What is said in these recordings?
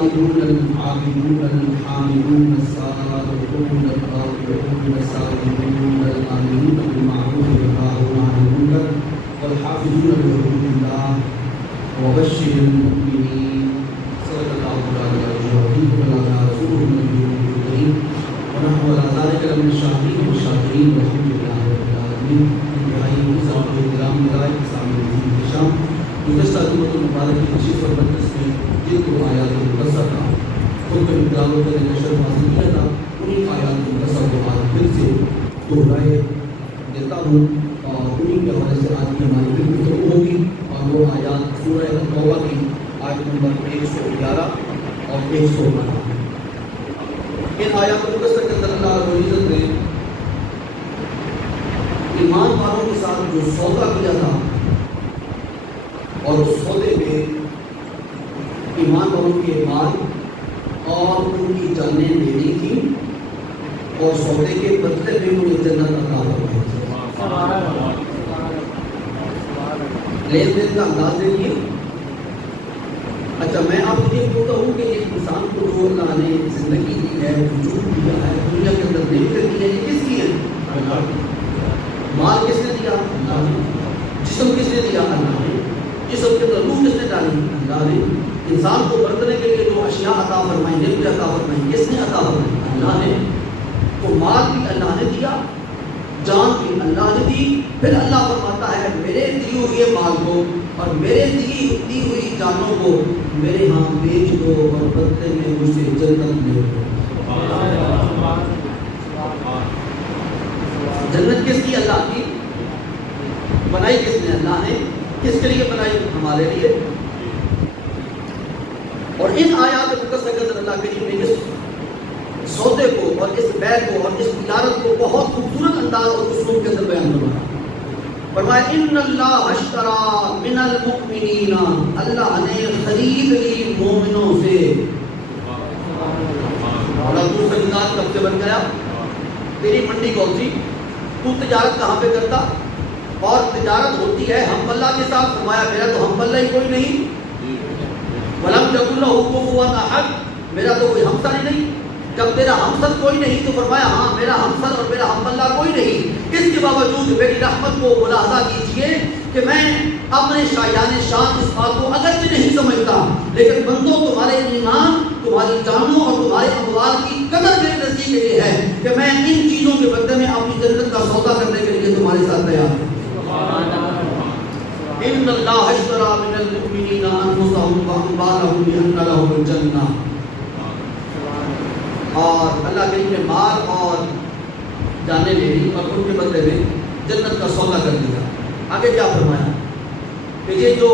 التائبون العابدون الحامدون السائحون الراكعون الساجدون الآمرون بالمعروف والناهون عن المنكر والحافظون لحدود الله وبشر المؤمنين. صدق الله العظيم وبلغ رسوله النبي الكريم ونحن على ذلك من الشاهدين والشاكرين والحمد لله رب العالمين. گزشتہ جمعۃ المبارک کی تشریف اور مجلس میں جن کو آیات مقدسہ کا خود کے مقداروں کے نشر حاصل کیا تھا انہیں آیات مقدسہ کو آج پھر سے دہرائے دیتا ہوں اور انہیں کے حوالے سے آج کی ہماری پھر گفتگو ہوگی اور وہ آیات سورہ توبہ کی آیت نمبر 111 اور 112. ان آیات مقدسہ کے اندر اللہ رب العزت نے ایمان والوں کے ساتھ جو سودا کیا تھا اور اس سودے میں ایمان والوں کے مال اور ان کی جانیں دینی تھی اور سودے کے بدلے میں انہیں جنت عطا فرمائی. لین دین کا انداز دیکھیے. اچھا میں آپ کو یہ بولتا ہوں کہ ایک انسان کو جو اللہ نے زندگی دی ہے وجود دیا ہے دنیا کے اندر نعمتیں دی ہے یہ کس کی ہے؟ مال کس نے دیا؟ اللہ نے. جسم کس نے دیا؟ اللہ نے. جسم کے اندر روح کس نے ڈالی؟ اللہ نے. انسان کو برتنے کے لیے جو اشیاء عطا فرمائی نعمتیں عطا فرمائی کس نے عطا فرمائی؟ اللہ نے. تو مال بھی اللہ نے دیا جان بھی اللہ نے دی. پھر اللہ فرماتا ہے میرے دیے ہوئے مال کو اور میرے دی ہوئی جانوں کو میرے ہاں بیچ دو اور بدلے میں مجھ سے جنت لے لو. جنت کس کی؟ اللہ کی. بنائی کس نے؟ اللہ نے. کس کے لیے بنائی؟ ہمارے لیے. اور ان آیات مقدسہ کے اندر اللہ کریم نے اس سودے کو اور اس بیع کو اور اس تجارت کو بہت خوبصورت انداز اور اسلوب کے اندر بیان فرمایا. فرمایا ان اللہ اشترى من المؤمنین، اللہ نے خرید لی مومنوں سے. اور تو خریدار کب سے بن گیا؟ تیری منڈی کون سی؟ تو تجارت کہاں پہ کرتا؟ اور تجارت ہوتی ہے ہم اللہ کے ساتھ. فرمایا میرا تو ہم اللہ ہی کوئی نہیں. وَلَمْ يَكُنْ لَهُ كُفُوًا أَحَدٌ، میرا تو کوئی ہمسر ہی نہیں. جب تیرا ہمسر کوئی نہیں تو فرمایا ہاں میرا ہمسر اور میرا ہم اللہ کوئی نہیں. اس کے باوجود میری رحمت کو ملاحظہ کیجئے کہ میں اپنے شایان شان اس بات کو اگرچہ نہیں سمجھتا لیکن بندوں تمہارے ایمان تمہاری جانوں اور تمہارے اموال کی قدر میرے نزدیک یہ ہے کہ میں ان چیزوں کے بدلے میں اپنی جنت کا سودا کرنے کے لیے تمہارے ساتھ تیار ہوں. ان اللہ اشترى من المؤمنین انفسهم واموالهم بان لهم الجنہ. اور اللہ کریم نے مال اور جانیں لے لی اور ان کے بدلے میں جنت کا سودا کر دیا. آگے کیا فرمایا کہ یہ جو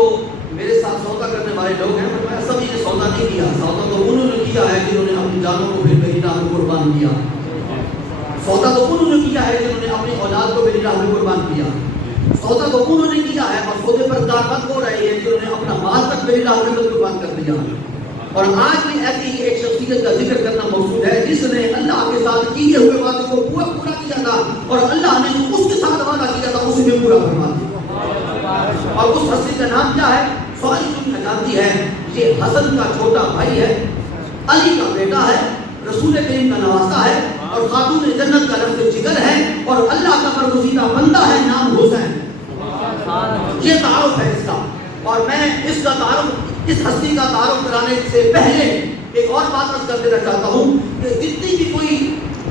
میرے ساتھ سودا کرنے والے لوگ ہیں فرمایا سب یہ سودا نہیں کیا. سودا تو انہوں نے کیا ہے جنہوں نے اپنی جانوں کو میری راہ میں قربان کیا. سودا تو انہوں نے کیا ہے جنہوں نے اپنی اولاد کو میری راہ میں قربان کیا. سودا تو انہوں نے کیا ہے اور سودے پر کاربند ہو رہے ہیں جنہوں نے اپنا مال تک میری راہ میں قربان کر دیا. اور آج بھی ایسی ایک شخصیت کا ذکر کرنا موجود ہے جس نے اللہ کے ساتھ کیے ہوئے وعدے کو پورا کیا تھا اور اللہ نے جو اس کے ساتھ وعدہ کیا تھا اسے بھی پورا فرما دیا. اور اس ہستی کا نام کیا ہے؟ ساری دنیا جانتی ہے. یہ حسن کا چھوٹا بھائی ہے، علی کا بیٹا ہے، رسول کریم کا نواسا ہے اور خاتون جنت کا لفظ جگر ہے اور اللہ کا برگزیدہ بندہ ہے، نام حسین. یہ تعارف ہے اس کا. اور میں اس کا تعارف اس ہستی کا تعارف کرانے سے پہلے ایک اور بات عرض کر دینا چاہتا ہوں کہ جتنی بھی کوئی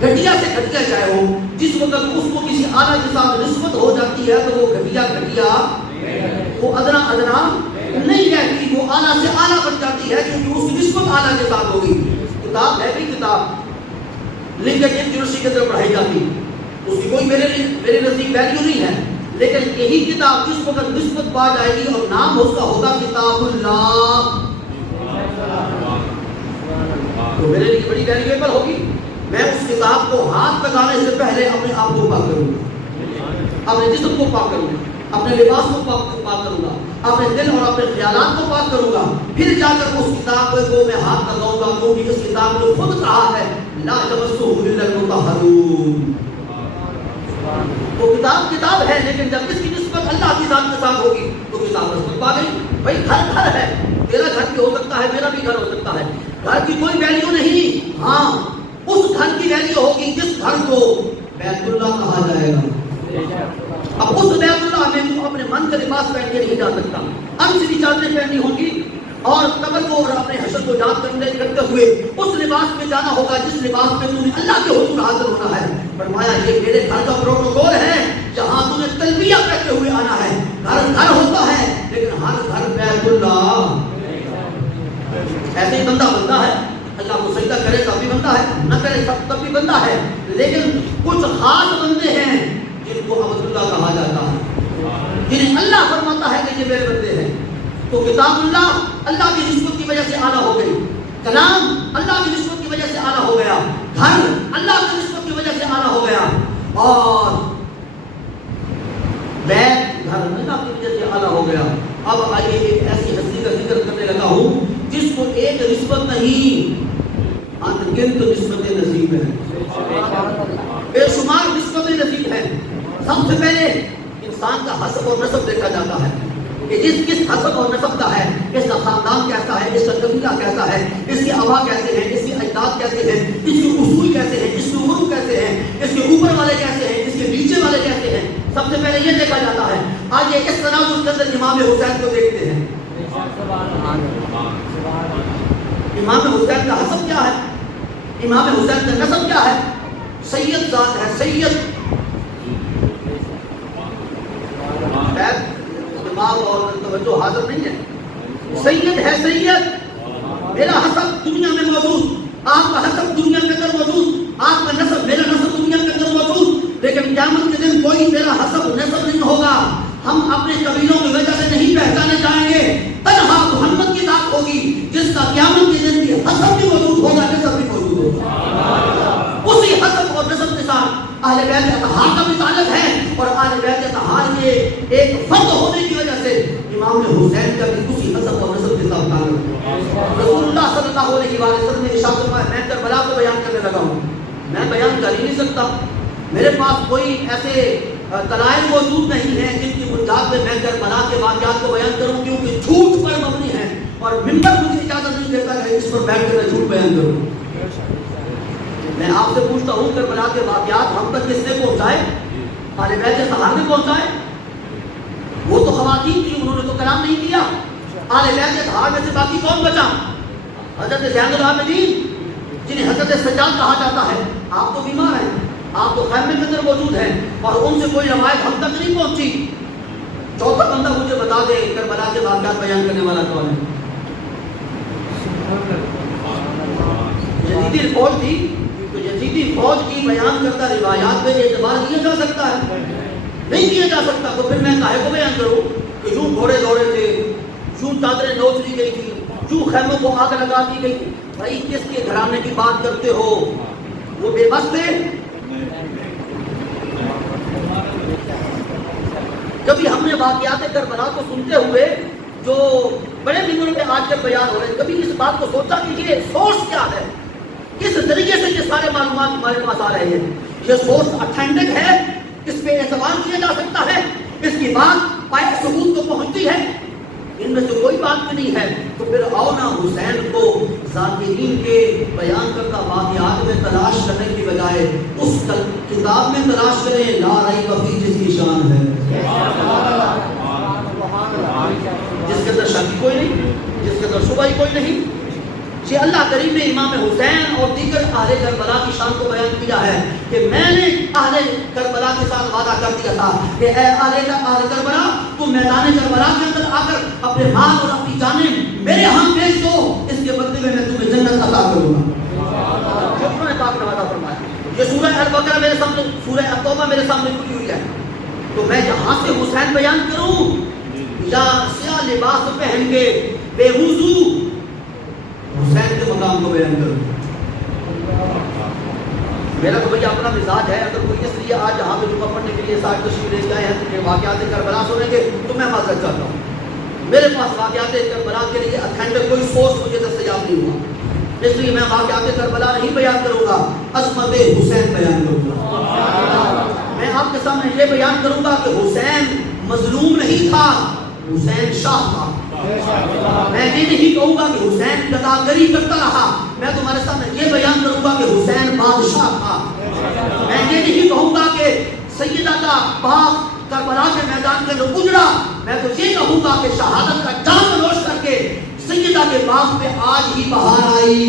گھٹیا سے گھٹیا چاہے ہو جس وقت اس کو کسی اعلیٰ کے ساتھ نسبت ہو جاتی ہے تو وہ گھٹیا وہ ادنا نہیں رہتی، وہ اعلیٰ سے اعلیٰ بن جاتی ہے کیونکہ اس کی نسبت اعلیٰ کے ساتھ ہوگی. کتاب ہے بھی کتاب لنکن یونیورسٹی کے اندر پڑھائی جاتی اس کی کوئی میرے نزدیک ویلیو نہیں ہے لیکن یہی کتاب جس وقت نسبت پا جائے گی اور نام اس کا ہوگا کتاب اللہ تو میرے لیے بڑی ویلیویبل ہوگی. میں اس کتاب کو ہاتھ لگانے سے پہلے اپنے آپ کو پاک کروں گا، اپنے جسم کو پاک کروں گا، اپنے لباس کو پاک کروں گا، اپنے دل اور اپنے خیالات کو پاک کروں گا. پھر جا کر اس کتاب کو میں ہاتھ لگاؤں گا کیونکہ اس کتاب نے خود کہا ہے لا یمسہ الا المطہرون. وہ کتاب ہے لیکن جب اس کی نسبت اللہ کی ذات کے ساتھ ہوگی تو کتاب نسبت پا گئی. بھائی گھر ہے، تیرا گھر بھی ہو سکتا ہے، میرا بھی گھر ہو سکتا ہے. گھر کی کوئی ویلیو نہیں، ہاں اس گھر کی ویلیو ہوگی جس گھر کو بیت اللہ کہا جائے گا۔ اب اس بیت اللہ میں تو اپنے من کا لباس پہن کے نہیں جا سکتا، انسری چادریں پہننی ہوں گی اور قبر کو اور اپنے حشر کو یاد کرتے ہوئے اس لباس میں جانا ہوگا جس لباس میں تم نے اللہ کے حضور حاضر ہونا ہے۔ فرمایا یہ میرے گھر کا پروٹوکول ہے جہاں تمہیں تلبیہ کہتے ہوئے آنا ہے۔ گھر گھر ہوتا ہے لیکن ہر گھر بیت اللہ۔ ایسے ہی بندہ بندہ ہے، اللہ کو سجدہ کرے تب بھی بندہ ہے، نہ کرے تب بھی بندہ ہے، لیکن کچھ خاص بندے ہیں جن کو عبد اللہ کہا جاتا ہے، جنہیں اللہ فرماتا ہے کہ یہ میرے بندے ہیں۔ تو کتاب اللہ کی نسبت کی وجہ سے اعلیٰ ہو گئی، کلام اللہ کی نسبت کی وجہ سے اعلیٰ ہو گیا، گھر اللہ کی نسبت کی وجہ سے اعلیٰ ہو گیا، اور بیت گھر اللہ کی وجہ سے اعلیٰ ہو گیا۔ اب آئیے ایک ایسی ہستی کا ذکر کرنے لگا ہوں جس کو ایک نسبت نہیں انگنت نسبتیں نصیب ہیں، بے شمار نسبتیں نصیب ہیں۔ سب سے پہلے انسان کا حسب اور نسب دیکھا جاتا ہے کہ کس حسب اور نسب کا ہے، اس کا خاندان کیسا ہے، اس کا قبیلہ کیسا ہے، اس کے آبا کیسے ہیں، اس کے اجداد کیسے ہیں، اس کے اصول کیسے ہیں، اس کے عروج کیسے ہیں، اس کے اوپر والے کیسے ہیں، اس کے نیچے والے کیسے ہیں، سب سے پہلے یہ دیکھا جاتا ہے۔ آج اس تناظر کے اندر امام حسین کو دیکھتے ہیں۔ امام حسین کا حسب کیا ہے، امام حسین کا نسب کیا ہے؟ سید ذات ہے، سید۔ دماغ اور توجہ حاضر نہیں ہے، سید ہے، سید۔ میرا حسب دنیا میں موجود، آپ کا حسب دنیا کے اندر موجود، آپ کا نسب، میرا نسب دنیا کے اندر موجود، لیکن قیامت کے دن کوئی میرا حسب نسب نہیں ہوگا۔ ہم اپنے قبیلوں کی وجہ سے نہیں پہچانے جائیں گے، تنہا محمد کی ذات ہوگی جس کا قیامت کے دن بھی حسب بھی موجود ہوگا، نسب بھی موجود ہوگا۔ اسی حسب اور نسب کے ساتھ اہل بیت اطہار کا بھی تعلق ہے، اور اہل بیت اطہار کے ایک فرد ہونے کی وجہ سے امام حسین کا بھی اسی حسب اور نسب کے ساتھ تعلق ہے۔ رسول اللہ صلی اللہ علیہ وسلم نے ارشاد فرمایا، میں کربلا کو بیان کرنے لگا ہوں، میں بیان کر ہی نہیں سکتا، میرے پاس کوئی ایسے دلائل موجود نہیں ہیں جن کی بنیاد پہ میں کربلا کے واقعات کو بیان کروں، کیونکہ جھوٹ پر مبنی ہے اور منبر مجھے اجازت نہیں دیتا کہ اس پر بیٹھ کر میں جھوٹ بیان کروں۔ میں آپ سے پوچھتا ہوں کربلا کے واقعات ہم تک کس نے پہنچائے؟ اہل بیت اطہار نے پہنچائے؟ وہ تو خواتین تھی، انہوں نے تو کلام نہیں کیا۔ اہل بیت اطہار میں سے باقی کون بچا؟ حضرت زین العابدین جنہیں حضرت سجاد کہا جاتا ہے۔ آپ تو بیمار ہیں، آپ تو خیمے کے اندر موجود ہیں اور ان سے کوئی روایت ہم تک نہیں پہنچی۔ چوتھا بندہ مجھے بتا دے کربلا کے واقعات بیان کرنے والا کون ہے؟ یزیدی فوج تھی، تو یزیدی فوج کی بیان کردہ روایات پہ اعتبار کیا جا سکتا ہے؟ نہیں کیا جا سکتا۔ تو پھر میں کاہے کو بیان کروں کہ یوں گھوڑے دوڑے تھے، یوں چادریں نوچ لی گئی تھی، یوں خیموں کو آگ لگا دی گئی تھی؟ بھائی کس کے گھرانے کی بات کرتے ہو؟ وہ بے بس تھے؟ کبھی ہم نے واقعات کربلا کو سنتے ہوئے جو بڑے ممبروں پہ آج کل بیان ہو رہے ہیں، کبھی اس بات کو سوچا کہ یہ سورس کیا ہے، کس طریقے سے یہ سارے معلومات ہمارے پاس آ رہے ہیں؟ یہ سورس اتھینٹک ہے، اس پہ اعتبار کیا جا سکتا ہے، اس کی بات پائے ثبوت کو پہنچتی ہے؟ ان میں سے کوئی بات بھی نہیں ہے۔ تو پھر آؤ نا حسین کو ذاکرین کے بیان کردہ واقعات میں تلاش کرنے کی بجائے اس کتاب میں تلاش کریں لا ریب فیہ جس کی شان ہے، جس کے اندر شک کوئی نہیں، جس کے اندر شبہ کوئی نہیں۔ یہ اللہ کریم نے امام حسین اور دیگر اہل کربلا کی شان کو بیان کیا ہے کہ میں نے اہل کربلا کے ساتھ وعدہ کر دیا تھا کہ اے اہل کربلا تم میدان کربلا کے اندر آ کر اپنے مال اور اپنی جانیں میرے ہاں بیچ دو، اس کے بدلے میں تمہیں جنت عطا کروں گا۔ انہوں نے پاک نے وعدہ فرمایا۔ یہ سورہ البقرہ میرے سامنے، سورہ التوبہ میرے سامنے کھلی ہوئی ہے، تو میں یہاں سے حسین بیان کروں یا سیاہ لباس پہن کے بے وضو حسین کے مقام کو بیان کروں؟ میرا تو بھیا اپنا مزاج ہے، اگر کوئی اس لیے آج یہاں پہ جمعہ پڑھنے کے لیے ساتھ تشریف لے کے آئے ہیں کہ واقعات کربلا سنیں گے تو میں معذرت چاہتا ہوں، میرے پاس واقعات کربلا کے لیے اتھینٹک کوئی سورس مجھے دستیاب نہیں ہوا، اس لیے میں واقعات کربلا نہیں بیان کروں گا، عظمت حسین بیان کروں گا۔ میں آپ کے سامنے یہ بیان کروں گا کہ حسین مظلوم نہیں تھا، حسین شاہ تھا، میں یہ نہیں کہوں گا کہ حسین گداگری کرتا رہا، میں تمہارے سامنے یہ بیان کروں گا کہ حسین بادشاہ تھا۔ میں یہ نہیں کہوں گا کہ سیدہ کا باغ کربلا کے میدان کے اندر اجڑا، میں تو یہ کہوں گا کہ شہادت کا جام نوش کر کے سیدہ کے باغ پہ آج ہی بہار آئی۔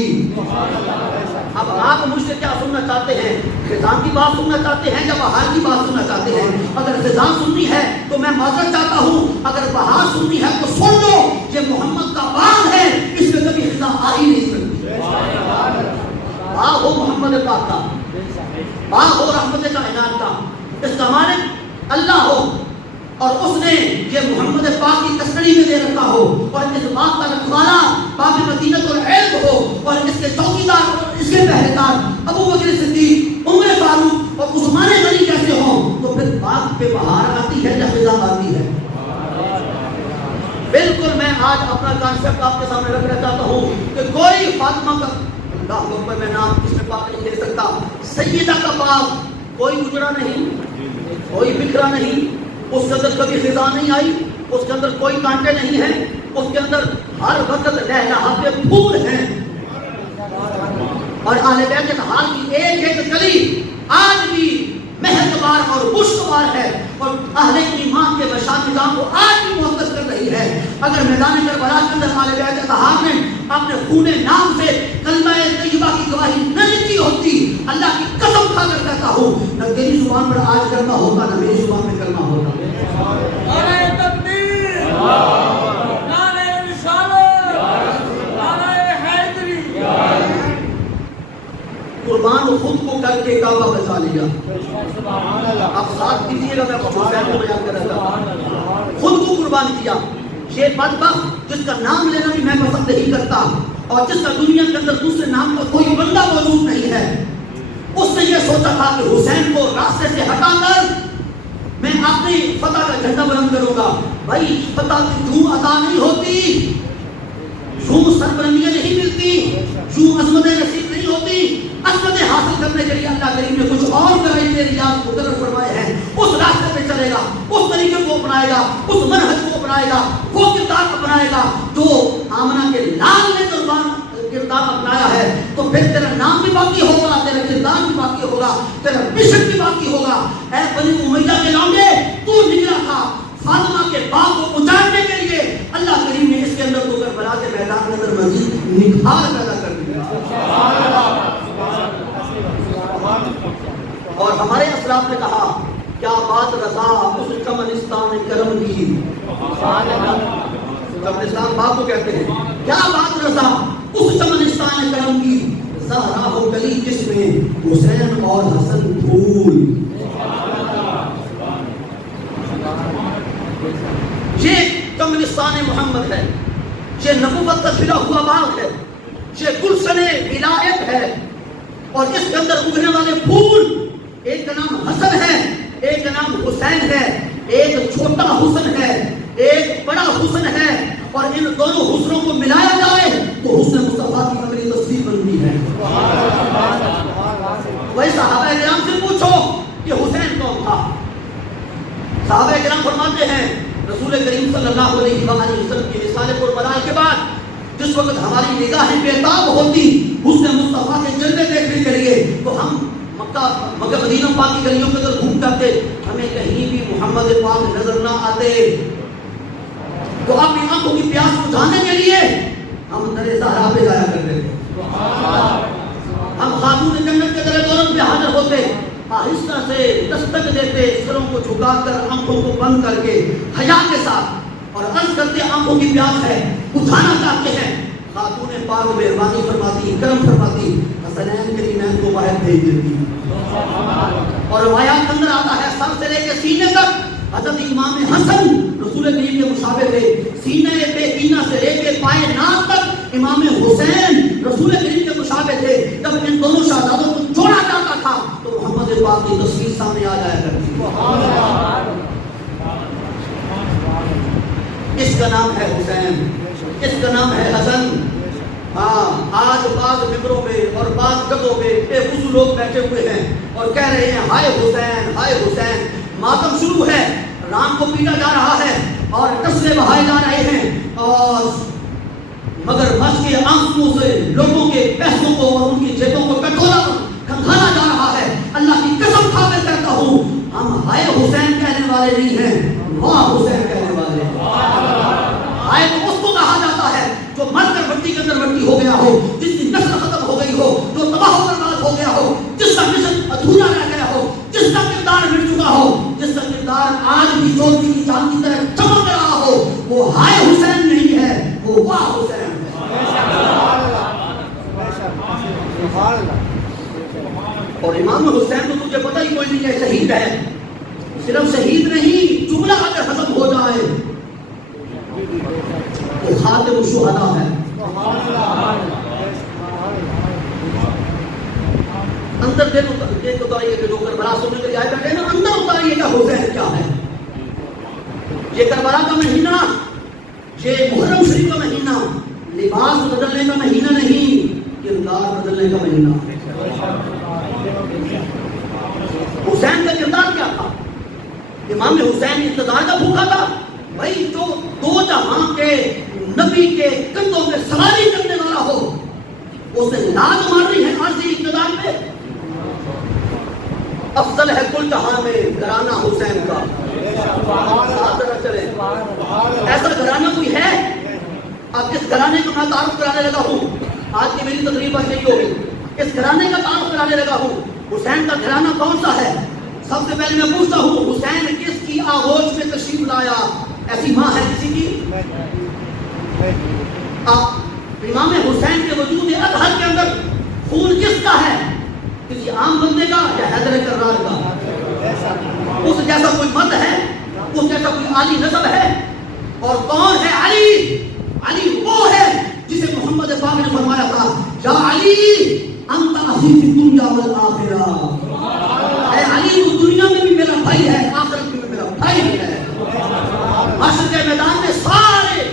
اب آپ مجھ سے کیا سننا چاہتے ہیں؟ خزاں کی بات سننا چاہتے ہیں یا بہار کی بات سننا چاہتے ہیں؟ اگر خزاں سننی ہے تو میں معذرت چاہتا ہوں، اگر بہار سننی ہے تو سن لو، یہ محمد کا باغ ہے، اس میں کبھی خزاں آ ہی نہیں سکتی۔ باغ ہو محمد پاک کا، باغ ہو رحمت کائنات کا، اس کا مالک اللہ ہو اور اس نے یہ محمد پاک کی کسٹڈی میں دے رکھا ہو، اور اس باغ کا رکھوالا باب مدینہ العلم ہو، اور اس کے چوکیدار اور اس کے پہرےدار ابو بکر صدیق، عمر فاروق اور عثمان غنی کیسے ہوں، تو پھر باغ پہ بہار آتی ہے یا خزاں آتی ہے؟ بالکل میں آج اپنا کانسیپٹ آپ کے سامنے رکھنا چاہتا ہوں کہ کوئی فاطمہ کا اللہ اکبر میں نام اس میں پاک نہیں دے سکتا، سیدہ کا باغ کوئی اجڑا نہیں، کوئی بکھرا نہیں، اس کے اندر کبھی خزاں نہیں آئی، اس کے اندر کوئی کانٹے نہیں ہیں، اس کے اندر ہر وقت لہلہاتے پھول ہیں، اور اہل بیت اطہار کی ایک ایک کلی آج بھی مہکبار اور خوشگوار ہے، اور اہل ایمان کے مشان نظام کو آج بھی محفوظ کر رہی ہے۔ اگر میدان کربلا کے اندر اہل بیت اطہار نے اپنے خون نام سے کلمہ طیبہ کی گواہی نہ لکھی ہوتی، اللہ کی قسم کھا کر کہتا ہوں، نہ تیری زبان پر آج کلمہ ہوتا نہ میری زبان میں کلمہ ہوتا۔ نعرہ تکبیر، نعرہ رسالت، نعرہ حیدری، قربان خود کو کر کے کعبہ بچا لیا۔ آپ ساتھ دیجیے گا، میں حسین کو بیان کر رہا تھا، خود کو قربان کیا۔ یہ بدبخت جس کا نام لینا بھی میں پسند نہیں کرتا، اور جس کا دنیا کے اندر دوسرے نام کا کوئی بندہ موجود نہیں ہے، اس نے یہ سوچا تھا کہ حسین کو راستے سے ہٹا کر میں اپنی فتح کا جھنڈا بلند کروں گا۔ بھائی فتح کی یوں عطا نہیں ہوتی، یوں سربلندیاں نہیں ملتی، یوں عظمتیں نصیب نہیں ہوتی۔ عظمتیں حاصل کرنے کے لیے اللہ کریم نے کچھ اور کرائٹیریا ریاض مقرر فرمائے ہیں، اس راستے پہ چلے گا، اس طریقے کو اپنائے گا، اس منہج کو اپنائے گا، وہ کردار اپنائے گا جو آمنہ کے لال نے کردار اپنایا ہے، تو پھر تیرا نام بھی باقی ہوگا، تیرا کردار بھی باقی ہوگا، تیرا مشن بھی باقی ہوگا۔ اے بنی امیہ کے لونڈے، تو نکلا تھا فاطمہ کے باغ کو اجاڑنے کے لیے، اللہ کریم نے اس کے اندر تو کربلا کے میدان کے اندر مزید نکھار پیدا کر دیا۔ اور ہمارے اسلاف نے کہا کیا بات رضا اس چمنستان کرم کی، چمنستان باغ کو کہتے ہیں، کیا بات رضا اس چمنستان کرم کی، زہرا ہو کلی جس میں حسین اور حسن پھول۔ یہ چمنستان محمد ہے، یہ نبوت کا کھلا ہوا باغ ہے، یہ گلشن ولایت ہے، اور اس کے اندر اگنے والے پھول، ایک کا نام حسن ہے، ایک کا نام حسین ہے، ایک چھوٹا حسن ہے، ایک بڑا حسن ہے، اور ان دونوں حسنوں کو ملایا جائے تو حسن مصطفیٰ کی اگلی تصویر بنتی ہے۔ وہی صحابہ کرام سے پوچھو کہ حسین کون تھا؟ صحابہ کرام فرماتے ہیں رسول کریم صلی اللہ علیہ وسلم کی رسالے کربلا کے بعد جس وقت ہماری نگاہیں بےتاب ہوتی حسن مصطفیٰ کے جلوے دیکھنے کے لیے، تو ہم مکہ مدینہ پاک کی گلیوں کے اندر گھوم کرتے، ہمیں کہیں بھی محمد پاک نظر نہ آتے، تو اپنی آنکھوں کی پیاس بجھانے کے لیے ہم در زہرا پہ جایا کرتے تھے، ہم خاتون جنت کے در دولت پہ حاضر ہوتے، آہستہ سے دستک دیتے، سروں کو جھکا کر آنکھوں کو بند کر کے حیا کے ساتھ، اور عرض کرتے آنکھوں کی پیاس ہے، بجھانا چاہتے ہیں۔ خاتون پاک مہربانی فرماتی، کرم فرماتی، حسنین کریمین کو باہر بھیج دیتی، اور روایات اندر آتا ہے سر سے لے کے سینے تک حضرت امام حسن رسول کریم کے مشابہ تھے، سینے بے کینہ سے لے کے پائے ناز تک امام حسین رسول کریم کے مشابہ تھے۔ جب ان دونوں شہزادوں کو جوڑا جاتا تھا تو محمد پاک کی تصویر سامنے آ جایا کرتی۔ اس کا نام ہے حسین، اس کا نام ہے حسن۔ ہاں آج بعض ممبروں پہ اور بعض جگہوں پہ بے وضو لوگ بیٹھے ہوئے ہیں اور کہہ رہے ہیں ہائے حسین، ہائے حسین۔ ماتم شروع ہے، رام کو پیٹا جا رہا ہے، اور نسلیں بہائے جا رہے ہیں، اور مگر مچھ کے آنکھوں سے لوگوں کے پیسوں کو اور ان کی جیبوں کو کٹورا کھنگالا جا رہا ہے۔ اللہ کی قسم کھا کر کہتا ہوں، ہم ہائے حسین کہنے والے نہیں ہیں، واہ حسین کہنے والے ہیں۔ ہائے تو اس کو کہا جاتا ہے جو مر کر مٹی کے اندر مٹی ہو گیا ہو، جس کی نسل ختم ہو گئی ہو، جو تباہ و برباد ہو گیا ہو، جس کا مشن ادھورا رہ گیا ہو، جس کا کردار مٹ چکا ہو، جس کا کردار آج بھی چوٹی کی چاند کی طرح چمک رہا ہو، وہ ہائے حسین نہیں ہے، وہ واہ حسین ہے۔ اور امام حسین تو تجھے پتہ ہی کوئی نہیں ہے، شہید ہے۔ صرف شہید نہیں، جملہ اگر ختم ہو جائے تو خاتم الشہداء ہے۔ اندر دیکھ اتاریے کہ جو کربلا سننے کے لیے آئے بیٹھے ہیں نا، اندر اتاریے کہ حسین کیا ہے۔ یہ کربلا کا مہینہ، یہ محرم شریف کا مہینہ لباس بدلنے کا مہینہ نہیں، کردار بدلنے کا مہینہ۔ حسین کا کردار کیا تھا؟ امام حسین اقتدار کا بھوکا تھا بھائی، جو دو جہاں کے نبی کے کندھوں پہ سواری کرنے والا ہو، اس نے لات مار رہی ہے عارضی اقتدار پہ۔ افضل ہے کل جہاں میں گھرانہ حسین کا، ساتھ ذرا چلے۔ ایسا گھرانہ کوئی ہے؟ اب اس گھرانے کا میں تعارف کرانے لگا ہوں، آج کی میری تقریب بس یہی ہوگی، اس گھرانے کا تعارف کرانے لگا ہوں۔ حسین کا گھرانہ کون سا ہے؟ سب سے پہلے میں پوچھتا ہوں، حسین کس کی آغوش میں تشریف لایا؟ ایسی ماں ہے کسی کی؟ اب امام حسین کے وجود اطہر کے اندر خون کس کا ہے؟ کسی عام بندے کا یا حیدر کرار کا؟ اس جیسا کوئی مرد ہے؟ اس جیسا کوئی عالی نسب ہے؟ اور کون ہے علی؟ علی وہ ہے جسے محمد پاک نے فرمایا تھا، یا علی انت اخی فی الدنیا والآخرہ، اے علی تو دنیا میں بھی میرا بھائی ہے، آخرت میں بھی میرا بھائی ہے۔ حشر کے میدان میں سارے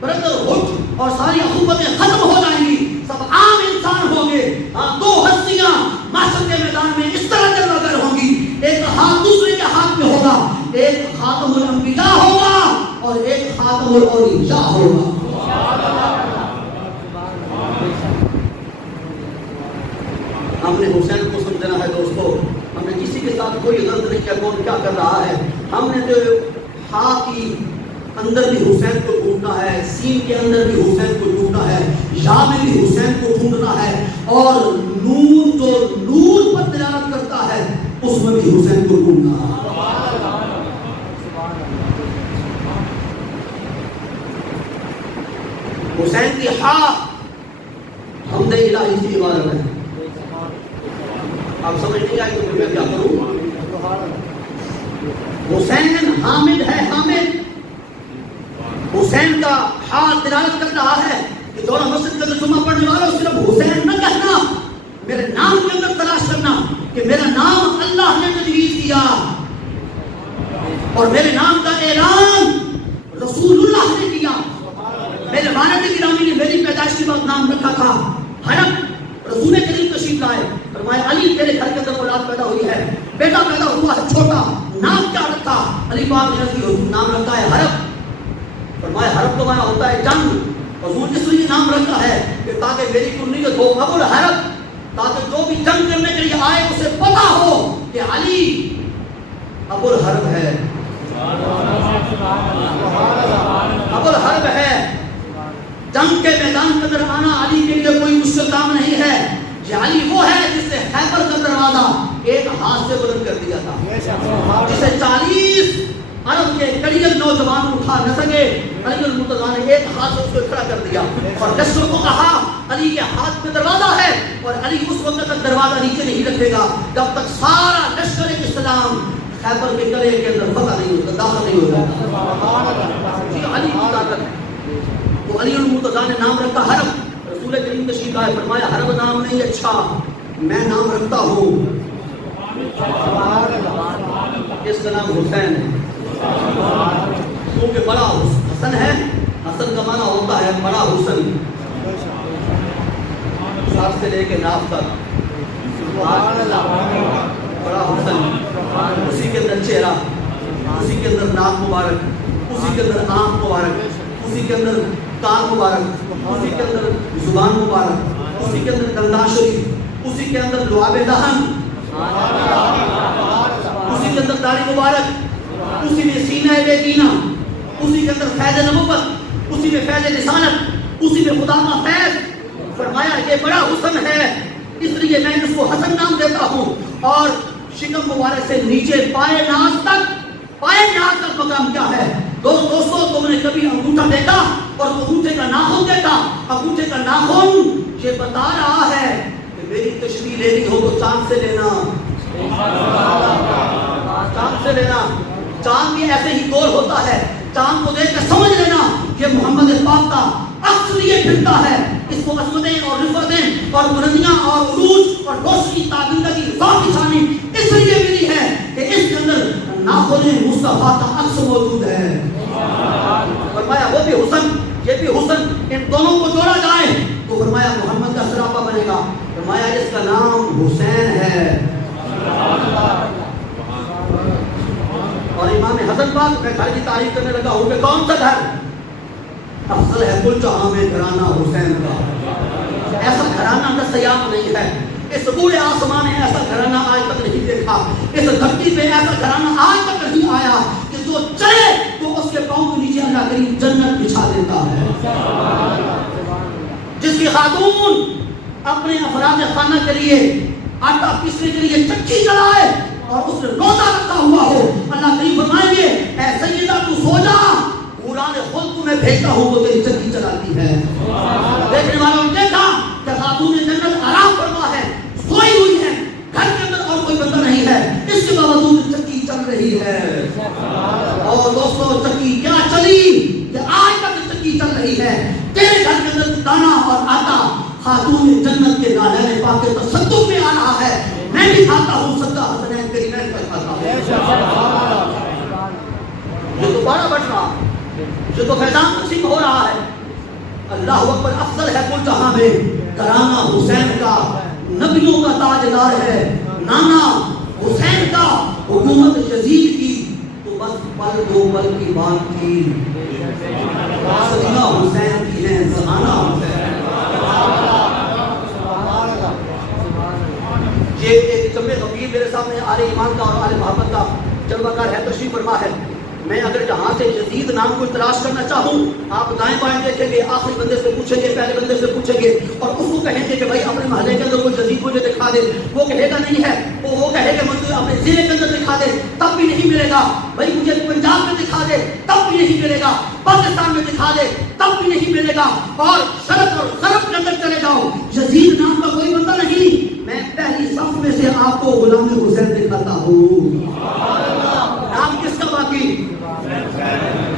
برادرہڈ اور ساری اخوتیں ختم ہو جائیں گی، سب عام انسان ہوں گے۔ ہاں، دو ہستیاں محشر کے میدان میں اس طرح جلوہ گر ہوں گی، ایک ہاتھ دوسرے کے ہاتھ میں ہوگا، ایک خاتم الانبیاء ہوگا اور ایک خاتم الاولیاء ہوگا۔ ہم نے حسین کو سمجھنا ہے دوستو، ہم نے کسی کے ساتھ کوئی غلط نہیں کیا، کون کیا کر رہا ہے۔ ہم نے جو ہاتھ کی اندر بھی حسین کو ڈھونڈنا ہے، سین کے اندر بھی حسین کو ڈھونڈنا ہے، یا میں بھی حسین کو ڈھونڈنا ہے، اور نور جو نور پر دلالت کرتا ہے اس میں بھی حسین کو ڈھونڈنا ہے۔ حسین کی ہاں حمد الہی کی عبارت ہے۔ آپ سمجھ نہیں آئی تو پھر میں کیا کروں؟ حسین حامد ہے، حامد۔ حسین کا ہاتھ دلالت کر رہا ہے کہ دونوں مسجد کے اندر جمعہ پڑھنے والوں صرف حسین نہ کہنا، میرے نام کے اندر تلاش کرنا کہ میرا نام اللہ نے تجویز کیا، اور میرے نام کا اعلان رسول اللہ نے کیا۔ میرے والد گرامی نے میری پیدائش کے بعد نام رکھا تھا حرب، رسول کریم تشریف لائے، فرمایا علی تیرے گھر کے اندر اولاد پیدا ہوئی ہے، بیٹا پیدا ہوا ہے چھوٹا، نام کیا رکھا؟ علی پاک نے حضور نام رکھا ہے حرب۔ فرمایا حرب تو مانا ہوتا ہے جنگ، حضور اس لیے نام رکھا ہے کہ تاکہ میری کنیت ہو ابو الحرب، تاکہ جو بھی جنگ کرنے کے لیے آئے اسے پتا ہو کہ علی ابو الحرب ہے، ابو الحرب ہے۔ جنگ کے میدان کے اندر آنا علی کے لیے کوئی مشکل کام نہیں ہے۔ یہ علی وہ ہے جس نے خیبر کا دروازہ ایک ہاتھ سے بلند کر دیا تھا، جسے 40 عرب کے کڑیل نوجوان اٹھا نہ سکے، علی المرتضیٰ نے ایک ہاتھ سے اس کو کھڑا کر دیا اور لشکر کو کہا علی کے ہاتھ میں دروازہ ہے، اور علی اس وقت تک دروازہ نیچے نہیں رکھے گا جب تک سارا لشکر اسلام خیبر کے قلعے کے اندر فتح نہیں ہوتا، داخل نہیں ہوتا۔ جی علی کی طاقت ہے۔ تو علی المرتضیٰ نے نام رکھا حرب۔ رسول کریم تشریف لائے، فرمایا حرب نام نہیں اچھا، میں نام رکھتا ہوں، اس کا نام حسین ہے، کیونکہ بڑا حسن ہے۔ حسن کا معنی ہوتا ہے بڑا حسن، سر سے لے کے ناف تک بڑا حسن، اسی کے اندر چہرہ، اسی کے اندر ناک مبارک، اسی کے اندر آنکھ مبارک, اسی کے اندر کان مبارک, اسی کے اندر زبان مبارک, اسی کے اندر دندان شریف, اسی کے اندر لعاب دہن, اسی کے اندر داڑھی مبارک, اسی میں سینہ بیگینہ, اسی کے اندر فیض نبوت, اسی میں فیض رسالت, اسی میں خدا کا فیض. فرمایا یہ بڑا حسن ہے, اس لیے میں اس کو حسن نام دیتا ہوں. اور شکم مبارک سے نیچے پائے ناز تک مقام کیا ہے؟ دوستو, تم نے کبھی انگوٹھا دیکھا اور انگوٹھے کا ناخن دیکھا؟ انگوٹھے کا ناخن یہ بتا رہا ہے کہ میری تشبیہ لینی ہو تو چاند سے لینا, چاند سے لینا. چاند بھی ایسے ہی گول ہوتا ہے, چاند کو دیکھ کر سمجھ لینا یہ محمد پاک کا عکس لیے پھرتا ہے. اس کو عظمتیں اور رفعتیں اور بلندیاں اور عروج اور روشنی تابندگی ذات نشانی اس لیے ملی ہے کہ اس کے اندر ناخن مصطفیٰ کا عکس موجود ہے. فرمایا وہ بھی حسن, یہ بھی حسن, ان دونوں کو جوڑا جائے تو فرمایا محمد کا سراپا بنے گا. فرمایا اس کا نام حسین ہے. اور امام حسن پاک, میں گھر کی تعریف کرنے لگا ہوں کہ کون سا گھر افضل ہے کل جہاں میں گھرانہ حسین کا. ایسا گھرانہ دستیاب نہیں ہے, اس پورے آسمان میں ایسا گھرانہ آج تک نہیں دیکھا, اس دھرتی پہ ایسا گھرانہ آج تک نہیں آیا کہ جو چلے تو اس کے پاؤں کے نیچے اللہ کریم جنت بچھا دیتا ہے. جس کی خاتون اپنے افراد خانہ کے لیے آٹا پیسنے کے لیے چکی چلائے اور اس نے روزہ رکھا ہوا ہو, اللہ کریم فرمائیں گے اے سیدہ تو سو جا, قرآن خود کو میں بھیجتا ہوں وہ تیری چکی چلاتی ہے. دیکھنے والوں نے دیکھا کہ خاتون جنت آرام فرما ہے, سوئی ہوئی ہے, گھر کے اندر اور کوئی بندہ نہیں ہے, اس کے باوجود چکی چل رہی ہے. اور دوستو چکی کیا چلی کہ آج تک چکی چل رہی ہے. تیرے گھر کے اندر دانا اور آٹا خاتون جنت کے نالے پاک کے تصدق میں آ رہا ہے. میں بھی کھاتا ہوں, صدقہ حسنین کریمین کا کھاتا ہوں. یہ تو بڑا بڑھ رہا, یہ تو فیضان تقسیم ہو رہا ہے. اللہ اکبر, افضل ہے کل جہاں میں گھرانہ حسین کا, نبیوں کا تاجدار ہے نانا حسین کا. حکومت یزید کی تو بس پل دو پل کی بات تھی, صدیہ حسین کی ہے, زمانہ حسین. یہ ایک جمع غفیر میرے سامنے آل ایمان کا اور آل محبت کا جلوہ کار ہے, تشریف فرما ہے. میں اگر جہاں سے یزید نام کو تلاش کرنا چاہوں, آپ دائیں بائیں دیکھیں گے, آخری بندے سے پوچھیں گے, پہلے بندے سے پوچھیں گے اور اس کو کہیں گے کہ بھائی اپنے محلے کے اندر کوئی یزید مجھے دکھا دے, وہ کہے گا نہیں ہے. وہ کہے گا مجھے اپنے ضلع کے اندر دکھا دے, تب بھی نہیں ملے گا. بھائی مجھے پنجاب میں دکھا دے, تب بھی نہیں ملے گا. پاکستان میں دکھا دے, تب بھی نہیں ملے گا. اور شرق اور غرب کے اندر چلے جاؤ, یزید نام کا کوئی بندہ نہیں. میں پہلی صف میں سے آپ کو غلام حسین دکھاتا ہوں. نام کس کا باقی؟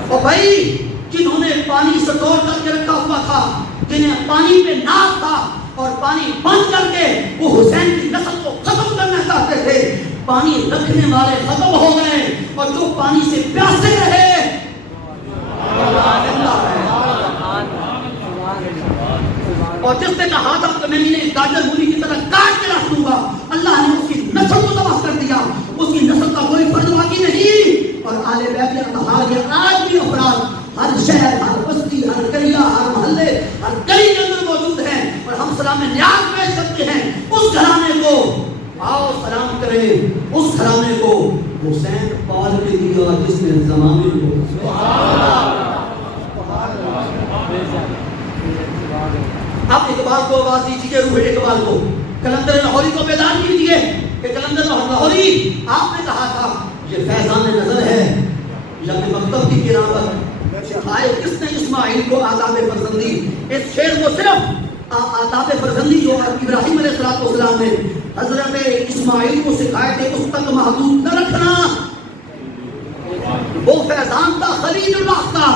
اور بھائی جنہوں نے پانی سٹور کر کے رکھا ہوا تھا, جنہیں پانی پہ ناز تھا اور پانی بند کر کے وہ حسین کی نسل کو ختم کرنا چاہتے تھے, پانی رکھنے والے ختم ہو گئے اور جو پانی سے پیاسے رہے اور جس نے کہا تھا کہ میں انہیں گاجر مولی کی طرح کاٹ کے رکھ دوں گا, اللہ نے اس کی نسل کو تباہ کر دیا. اس کی نسل کا کوئی فرد باقی نہیں. اور آل بیت اطہار کے آج بھی افراد ہر شہر, ہر بستی, ہر قریہ, ہر محلے, ہر گلی کے اندر موجود ہیں اور ہم سلام نیاز پیش کرتے ہیں اس گھرانے کو. آؤ سلام کریں اس گھرانے کو حسین پال کے دیا جس نے زمانے کو. اب اقبال کو آواز دیجیے, روح اقبال کو, کلندر لاہوری کو بیدار کیجیے کہ کلندر لاہوری, آپ نے کہا تھا یہ فیضان نظر ہے یا کہ مکتب کی کرامت, سکھائے کس نے اسماعیل کو آداب فرزندی. اس شعر کو صرف آداب فرزندی جو ابراہیم علیہ السلام نے حضرت اسماعیل کو سکھائے تھے اس تک محدود نہ رکھنا. وہ فیضان تھا خلیل اللہ کا,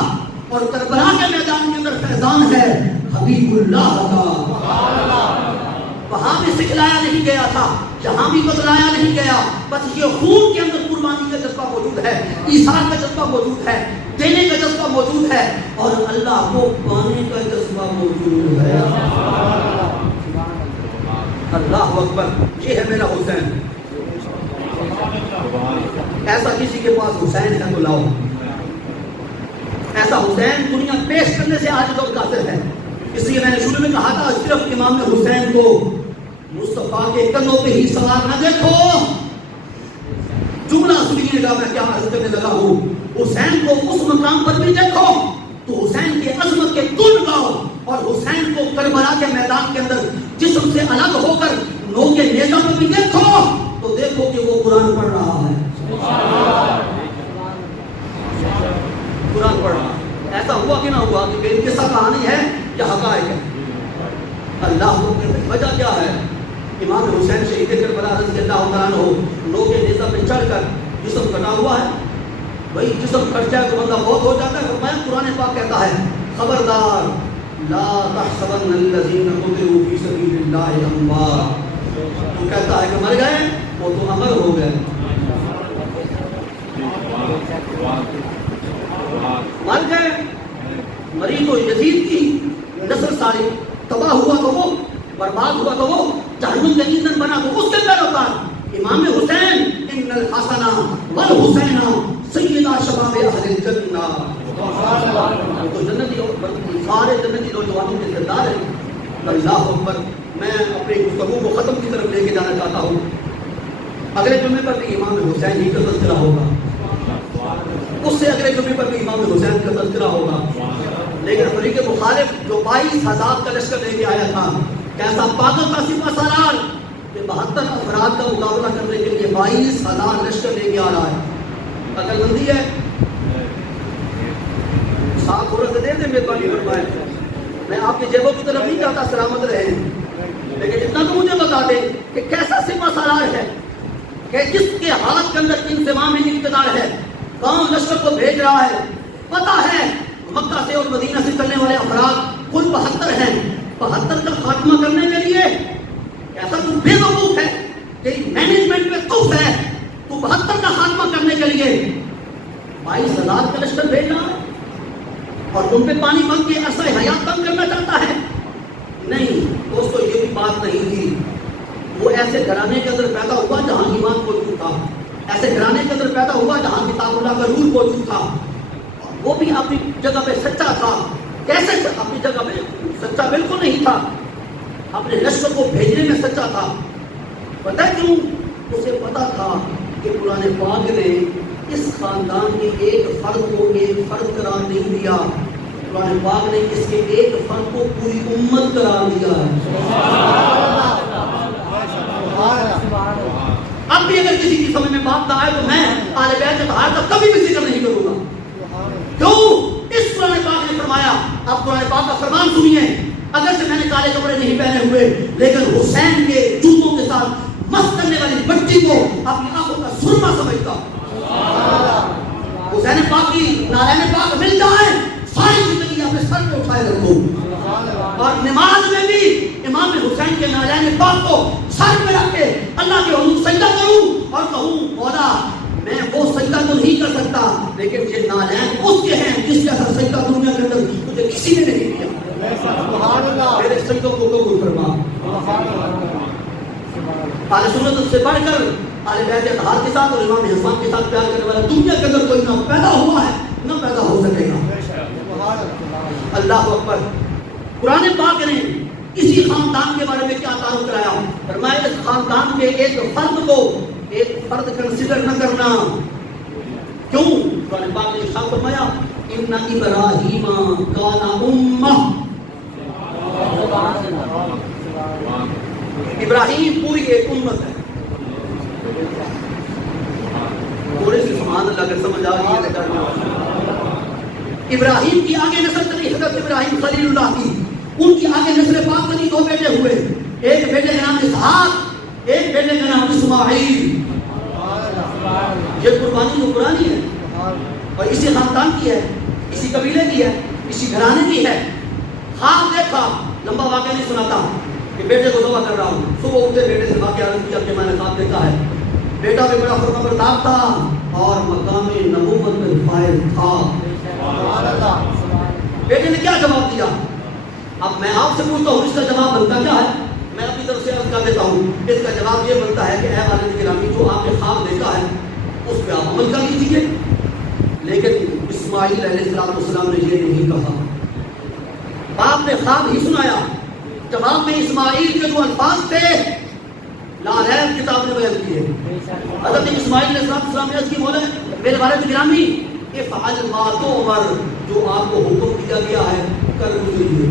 اور کربلا کے میدان کے اندر فیضان ہے حبیب اللہ کا. وہاں بھی سکھلایا نہیں گیا تھا, جہاں بھی بتلایا نہیں گیا, بس یہ خون کے اندر قربانی کا جذبہ موجود ہے, ایثار کا جذبہ موجود ہے, دینے کا جذبہ موجود ہے اور اللہ کو پانے کا جذبہ موجود ہے. اللہ اکبر, یہ ہے میرا حسین. ایسا کسی کے پاس حسین ہے تو لاؤ. ایسا حسین دنیا پیش کرنے سے عاجز اور قاصر ہے. اس لیے میں نے شروع میں کہا تھا صرف امام حسین کو مصطفیٰ کے کنوں پہ ہی سوار نہ دیکھو. جملہ سنیے گا میں کیا عرض کرنے لگا ہوں. حسین کو اس مقام پر بھی دیکھو تو حسین کی عظمت کے گن گاؤ, اور حسین کو کربلا کے میدان کے اندر جسم سے الگ ہو کر نو کے نیزہ پر بھی دیکھو تو دیکھو کہ وہ قرآن پڑھ رہا ہے. قرآن پڑھ رہا ہے. ایسا ہوا کہ نہ ہوا کہ بے قصہ کہانی ہے یا حقائق ہے؟ اللہ کی وجہ کیا ہے؟ امام حسین شہید کربلا رضی اللہ تعالیٰ عنہ نو کے نیزہ پہ چڑھ کر جسم کٹا ہوا ہے. بھائی جسم کٹ جائے تو بندہ بہت ہو جاتا ہے. فرمایا قرآن پاک کہتا ہے خبردار لا تحسبن الذین قتلوا فی سبیل اللہ اموات. تو کہتا ہے کہ مر گئے, وہ تو امر ہو گئے. مر گئے, مری تو یزید کی نسل ساری تباہ ہوا تو وہ, برباد ہوا تو وہ, جہنم کا ایندھن بنا تو اس کے پیروکار امام حسین ان الحسن والحسین سیدہ شباب اہل الجنہ. تو جنتی سارے جنتی نوجوانوں کے سردار ہیں. اللہ اکبر. میں اپنے گفتگو کو ختم کی طرف لے کے جانا چاہتا ہوں. اگلے جمعے پر بھی امام حسین ہی کا تذکرہ ہوگا, اس سے اگلے جمعے پر بھی امام حسین کا تذکرہ ہوگا. لیکن فریق مخالف جو 22,000 کا لشکر لے کے آیا تھا, کیسا پاگل کا سپہ سالار کہ 72 افراد کا مقابلہ کرنے کے لیے 22,000 لشکر لے کے آ رہا ہے. عقل مندی ہے. ساتھ تھوڑا سا دے دیں مہربانی فرمائے. میں آپ کی جیبوں کی طرف نہیں چاہتا سلامت رہے, لیکن اتنا تو مجھے بتا دیں کہ کیسا سپہ سالار ہے کہ جس کے ہاتھ کے اندر انضمام اقتدار ہے, کون لشکر کو بھیج رہا ہے. پتا ہے مکہ سے اور مدینہ سے چلنے والے افراد کل 72 ہیں. 72 کا خاتمہ کرنے کے لیے ایسا تو بے وقوف ہے کہ مینجمنٹ میں کف ہے. تو 72 کا خاتمہ کرنے کے لیے 22,000 کا لشکر بھیج رہا ہے اور ان پہ پانی بند کے عرصہ حیات بند کرنا چاہتا ہے. نہیں دوستو, یہ بھی بات نہیں تھی. وہ ایسے گھرانے کے اندر پیدا ہوا جہاں ایمان موجود تھا, ایسے گھرانے کے اندر پیدا ہوا جہاں کتاب اللہ کا نور موجود تھا. وہ بھی اپنی جگہ پہ سچا تھا. کیسے اپنی جگہ پہ سچا بالکل نہیں تھا, اپنے لشکر کو بھیجنے میں سچا تھا. پتہ کیوں؟ اسے پتا تھا کہ قرآن پاک نے اس خاندان کے ایک فرد کو ایک فرد قرار نہیں دیا. قرآن پاک نے اس کے ایک فرد کو پوری امت قرار دیا ہے. اب بھی اگر کسی کی سمجھ میں بات نہ آئے تو میں آل بیت اتحاد کا کبھی بھی ذکر نہیں کروں گا. کیوں؟ اس قرآن پاک نے فرمایا. اب قرآن پاک کا فرمان سنیے. اگرچہ میں نے کالے کپڑے نہیں پہنے ہوئے, لیکن حسین کے جوتوں کے ساتھ مست کرنے والی مٹی کو اپنی آنکھوں کا سرما سمجھتا. حسین پاک کی نالین پاک مل جائے, ساری زندگی اپنے سر پہ اٹھائے رکھو. اور نماز میں بھی امام حسین کے نالین پاک کو سر پہ رکھ کے اللہ کے حضور سجدہ کروں اور کہوں مولا میں وہ سجدہ تو نہیں کر سکتا, لیکن یہ نالین اس کے ہیں جس جیسا سجدہ دنیا کے اندر تجھے کسی نے نہیں کیا. میرے سجدوں کو قبول فرما. اہل سنت سے بڑھ کر اہل بیت اتحاد کے ساتھ اور امام حسن کے ساتھ پیار کرنے والا دنیا کے اندر کوئی نہ پیدا ہوا ہے نہ پیدا ہو سکے گا. اللہ اکبر. قرآن پاک نے اسی خاندان کے بارے میں کیا تعارف کرایا؟ فرمایا اس خاندان کے ایک فرد کو ایک فرد کنسیڈر نہ کرنا. کیوں؟ قرآن پاک نے ارشاد فرمایا ان ابراہیم کان امہ. ابراہیم پوری ایک امت ہے. تھوڑے سے سبحان اللہ اگر سمجھ آ رہی ہے. ابراہیم کی آگے نسل چلی حضرت ابراہیم خلیل اللہ کی, ان کی آگے نسل پاک بنی. 2 بیٹے ہوئے, ایک بیٹے کا نام اسحاق, ایک بیٹے کا نام اسماعیل. یہ قربانی تو قرآنی ہے اور اسی خاندان کی ہے, اسی قبیلے کی ہے, اسی گھرانے کی ہے. خواب دیکھا, لمبا واقعہ نہیں سناتا کہ بیٹے کو ذبح کر رہا ہوں. صبح اٹھتے بیٹے سے واقعہ عرض کیا کہ میں نے خواب دیکھا ہے. بیٹا بھی بڑا فرمانبردار تھا اور مقام نبوت میں فائز تھا. بیٹے نے کیا جواب دیا؟ اب میں آپ سے پوچھتا ہوں اس کا جواب بنتا کیا ہے؟ میں اپنی طرف سے عرض کر دیتا ہوں. اس کا جواب یہ بنتا ہے کہ اے والد گرامی جو آپ نے خواب دیکھا ہے اس پہ آپ عمل کر لیجیے, لیکن اس اسماعیل علیہ السلام نے یہ نہیں کہا. باپ نے خواب ہی سنایا. جواب میں اسماعیل کے جو الفاظ تھے لا ریب کتاب نے بیان کیے. حضرت اسماعیل علیہ السلام نے عرض کی مولا میرے والد گرامی افعل ما تؤمر جو آپ کو حکم دیا گیا ہے کر گزریے.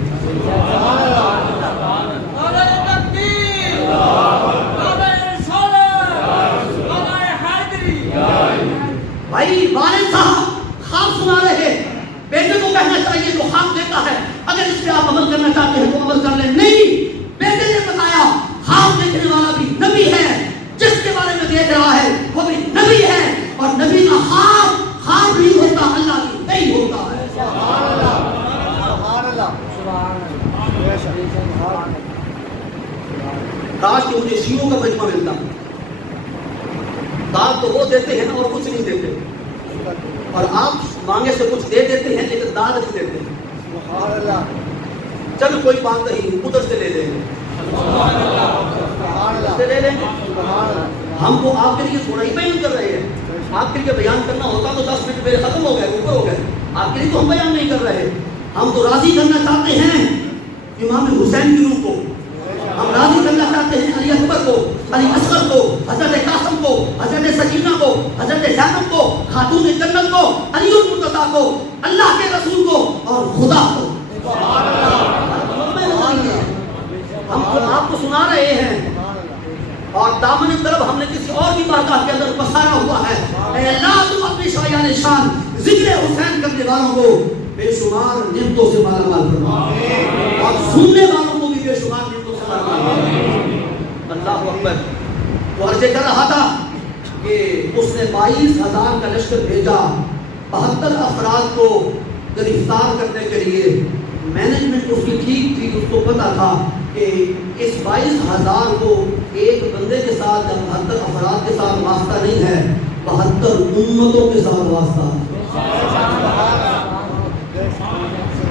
نعرہ تکبیر، نعرہ رسالت، نعرہ حیدری. بھائی والد صاحب خواب سنا رہے بیٹے کو کہنا چاہیے جو خواب دیتا ہے اگر اس پہ آپ عمل کرنا چاہتے ہیں تو عمل کر لیں. نہیں، بیٹے نے بتایا خواب دیکھنے والا بھی نبی ہے، جس کے بارے میں دیکھ رہا ہے وہ بھی نبی ہے، اور نبی کا خواب خواب نہیں ہوتا، اللہ کی نہیں ہوتا ہے. کاش کہ مجھے شیعوں کا مجمع ملتا. داد تو وہ دیتے ہیں نا اور کچھ نہیں دیتے، اور آپ مانگے سے کچھ دے دیتے ہیں لیکن داد نہیں دیتے. چل کوئی بات نہیں، ادھر سے لے لیں، لے لیں. ہم کو آپ کے لیے تھوڑا ہی بیان کر رہے ہیں. آپ کے لیے بیان کرنا ہوتا تو 10 منٹ میرے ختم ہو گئے، اوپر ہو گئے. آپ کے لیے تو ہم بیان نہیں کر رہے. ہم تو راضی کرنا چاہتے ہیں امام حسین کی روح کو، ہم راضی کرنا چاہتے ہیں علی اکبر کو، علی اصغر کو، حضرت قاسم کو، حضرت سکینہ کو، حضرت زینب کو، خاتون جنت کو، علی المرتضیٰ کو، اللہ کے رسول کو اور خدا کو. ہم تو آپ کو سنا رہے ہیں اور دامن طلب ہم نے کسی اور کی بارگاہ کے اندر پسارا ہوا ہے. اے اللہ تم اپنی شایان شان ذکر حسین کرنے والوں کو بے شمار نعمتوں سے مالا مال فرما اور سننے والوں کو بھی بے شمار نعمتوں سے مالا مال فرما. اللہ اکبر. تو عرض کر رہا تھا کہ اس نے 22,000 کا لشکر بھیجا 72 افراد کو گرفتار کرنے کے لیے. مینجمنٹ اس کی ٹھیک تھی، اس کو پتا تھا کہ اس 22,000 کو ایک بندے کے ساتھ 72 افراد کے ساتھ واسطہ نہیں ہے، 72 امتوں کے ساتھ واسطہ ہے.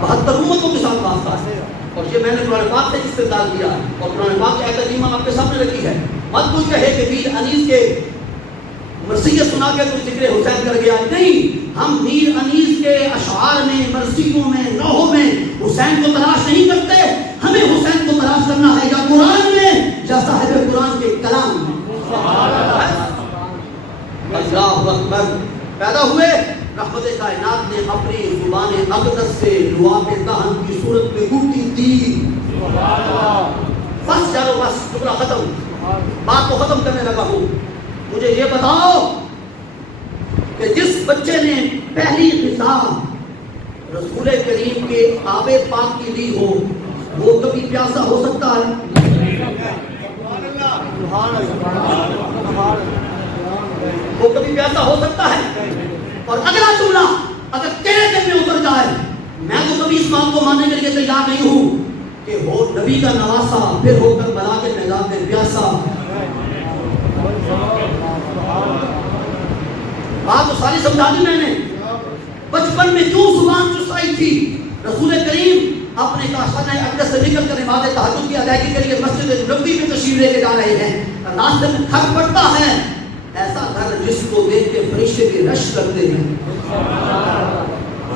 72 امتوں کے ساتھ واسطہ ہے. اور یہ میں نے قرآن پاک سے استدلال کیا اور قرآن پاک کی آیت کریمہ آپ کے سامنے رکھی ہے. مت کوئی کہے کہ میر انیس کے مرثیت سنا کے کوئی ذکر حسین کر گیا. نہیں، ہم میر انیس کے اشعار میں، مرثیوں میں، نوحوں میں حسین کو تلاش نہیں کرتے. ہمیں حسین کو تلاش کرنا ہے یا قرآن میں یا صاحب قرآن کے کلام میں. اللہ اکبر. پیدا ہوئے، رحمت کائنات نے اپنی زبان اقدس سے لعاب دہن کی صورت میں گھٹی دی. بس چلو بس ٹکڑا ختم، بات کو ختم کرنے لگا ہوں. مجھے یہ بتاؤ کہ جس بچے نے پہلی غذا رسول کریم کے آب پاک کی لی ہو وہ کبھی پیاسا ہو سکتا ہے؟ وہ کبھی پیاسا ہو سکتا ہے؟ اور اگلا جملہ اگر تیرے دل میں اتر جائے، میں تو کبھی اس بات کو ماننے کے لیے تیار نہیں ہوں کہ ہو نبی کا نواسا پھر ہو کر بلا کے میدان میں پیاسا. بات تو ساری سمجھا دی میں نے. بچپن میں کیوں زبان چسائی تھی؟ رسول کریم اپنے کاشانہ اقدس سے نکل کر نماز تہجد کی ادائیگی کے لیے مسجد نبوی میں تشریف لے کے جا رہے ہیں. راستے میں گھر پڑتا ہے، ایسا گھر جس کو دیکھ کے فرشتے بھی رش کرتے ہیں.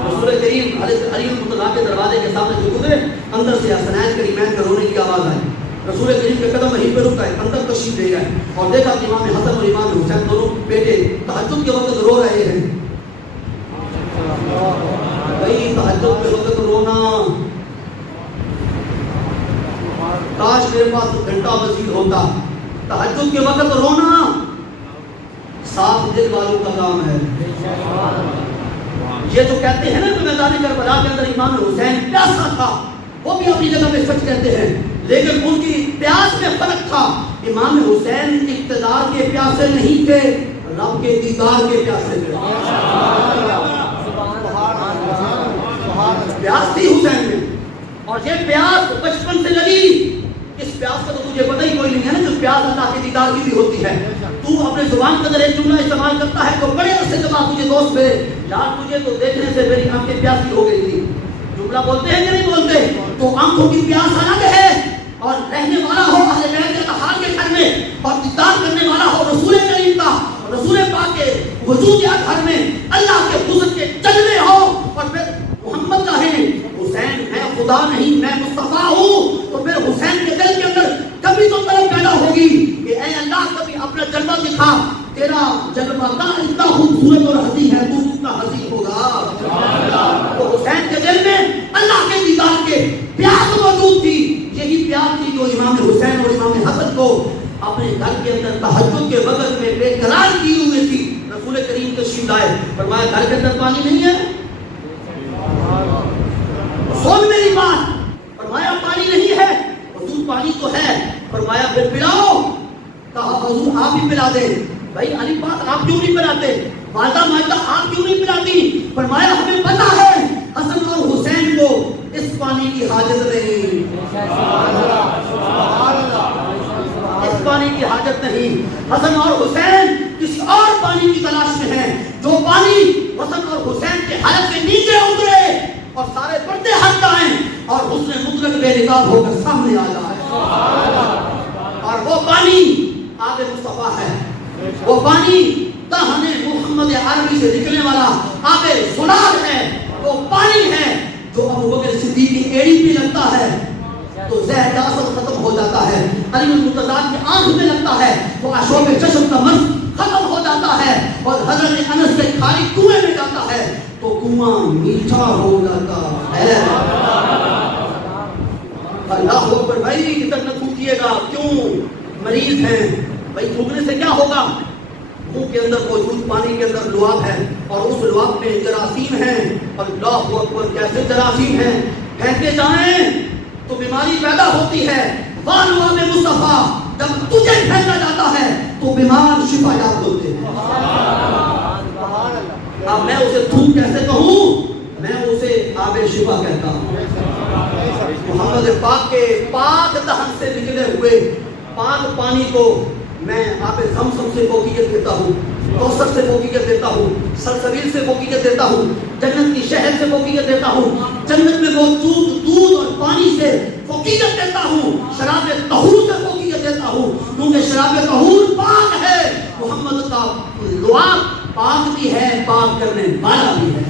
رسول کریم علی المرتضیٰ کے دروازے کے سامنے جو گزرے، اندر سے حسنین کریمین کے رونے کی آواز آئی. رسول کریم کے قدم وہیں پہ رک گئے، اندر تشریف لے گئے اور دیکھا کہ امام حسن اور امام حسین دونوں بیٹے تہجد کے وقت رو رہے ہیں. بھائی تہجد کے وقت رونا، کاش میرے پاس گھنٹہ مزید ہوتا. تہجد کے وقت رونا صاف دل والوں کا کام ہے. یہ جو کہتے ہیں نا کہ میدان کربلا کے اندر امام حسین پیاسا تھا، وہ بھی اپنی جگہ پہ سچ کہتے ہیں، لیکن ان کی پیاس میں فرق تھا. امام حسین اقتدار کے پیاسے نہیں تھے، رب کے دیدار کے پیاسے تھے. پیاس تھی حسین میں، اور یہ پیاس بچپن سے لگی. اس پیاس کا تو تجھے پتہ ہی کوئی نہیں ہے نا، جو پیاس اللہ کے دیدار کی بھی ہوتی ہے. تو اپنے زبان کے اندر ایک جملہ استعمال کرتا ہے تو بڑے عرصے کے بعد تجھے دوست ملے، یار تجھے تو دیکھنے سے میری آنکھیں پیاسی ہو گئی تھی. جملہ بولتے ہیں کہ نہیں بولتے؟ تو آنکھوں کی پیاس الگ ہے، اور رہنے والا ہو اہل بیت اطہار کے گھر میں اور دیدار کرنے والا ہو رسول کریم کا، رسول پاک کے وجود یا گھر میں اللہ کے حضور کے جلوے ہو، تیرا جلوہ اتنا خوبصورت اور حسین ہے، تو اتنا حسین ہوگا۔ تو حسین کے دل میں اللہ کے دیدار کے پیاس موجود تھی، یہی پیاس تھی جو امام حسین اور امام حسن کو اپنے گھر کے اندر تہجد کے وقت میں بے قرار کی ہوئی تھی۔ رسول کریم تشریف لائے، فرمایا گھر کے اندر پانی نہیں ہے؟ سن میری بات، فرمایا پانی نہیں ہے، حضور پانی تو ہے، فرمایا پھر پلاؤ، کہا حضور آپ ہی پلا دیں۔ بھائی علی بات آپ کیوں نہیں پلاتے، والدہ ماجدہ آپ کیوں نہیں پلاتی؟ فرمایا ہمیں پتا ہے حسن اور حسین کو اس پانی کی حاجت نہیں، اس پانی کی حاجت نہیں۔ حسن اور حسین کسی اور پانی کی تلاش میں ہیں، جو پانی حسن اور حسین کے حلق کے نیچے اترے اور سارے پردے ہٹ جائیں اور حسن مطلق بے نقاب ہو کر سامنے آ جائے، اور وہ پانی آب مصطفیٰ ہے، وہ پانی دہن محمد عربی سے نکلنے والا آب زلال ہے، وہ پانی ہے جو ابو بکر صدیق کی ایڑی پہ لگتا ہے تو زہر کا اثر ختم ہو جاتا ہے، علی المرتضیٰ کی آنکھ میں لگتا ہے تو اشوب چشم کا مرض ختم ہو جاتا ہے، اور حضرت انس کے خالی کنویں میں جاتا ہے تو کنواں میٹھا ہو جاتا ہے۔ اللہ اکبر۔ بھائی ادھر نہ تھوکیے گا، کیوں؟ مریض ہیں بھائی، تھوکنے سے کیا ہوگا؟ منہ کے اندر موجود پانی کے اندر لعاب ہے اور اس لعاب میں جراثیم ہیں، اللہ اکبر کیسے جراثیم ہیں، پھینکتے جائیں تو بیماری پیدا ہوتی ہے۔ لعاب مصطفیٰ جب تجھے پھینکا جاتا ہے تو بیمار شفا یاب ہوتے ہیں۔ اب میں اسے تھوک کیسے کہوں؟ میں اسے آب شفا کہتا ہوں۔ محمد پاک کے پاک دہن سے نکلے ہوئے پاک پانی کو میں آب زمزم سے فوقیت دیتا ہوں، کوثر سے فوقیت دیتا ہوں، سلسبیل سے فوقیت دیتا ہوں، جنت کی شہد سے فوقیت دیتا ہوں، جنت میں موجود دودھ اور پانی سے فوقیت دیتا ہوں، شراب طہور سے فوقیت دیتا ہوں، کیونکہ شراب طہور پاک ہے، محمد کا لعاب پاک بھی ہے، پاک کرنے والا بھی ہے۔